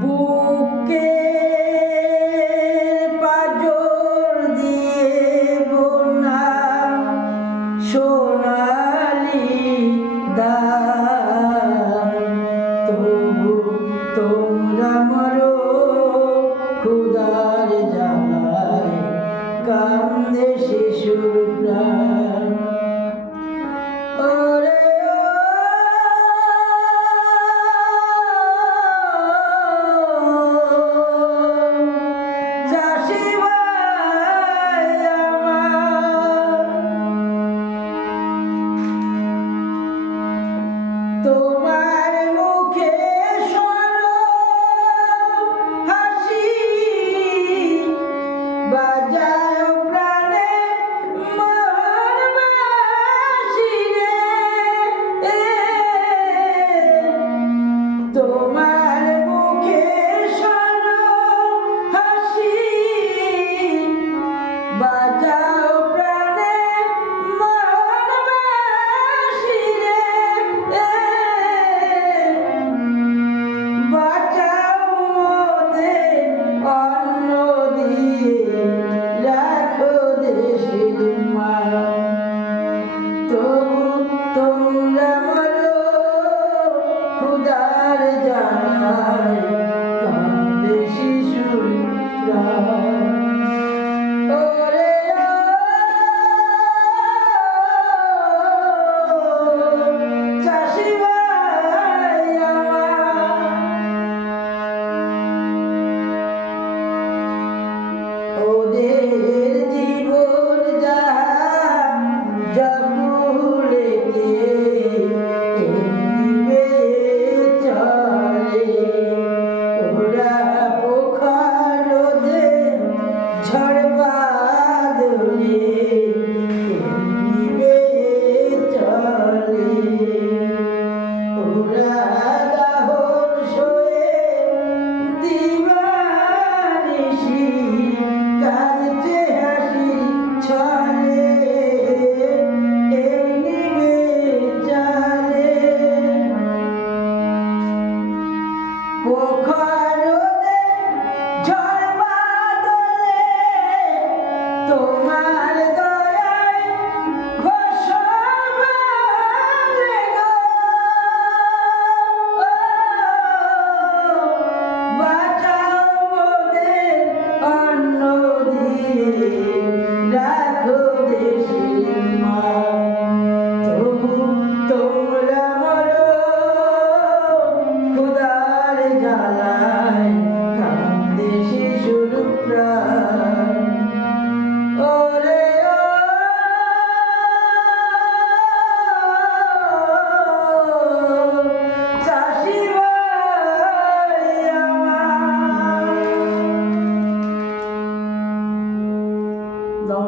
বুকে পাজর দিয়ে সোনালি মরো খুদার জানায় কান্দে শিশুর প্রায় my তার জানায় কান্দে শিশুর। প্রাণ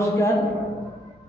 নমস্কার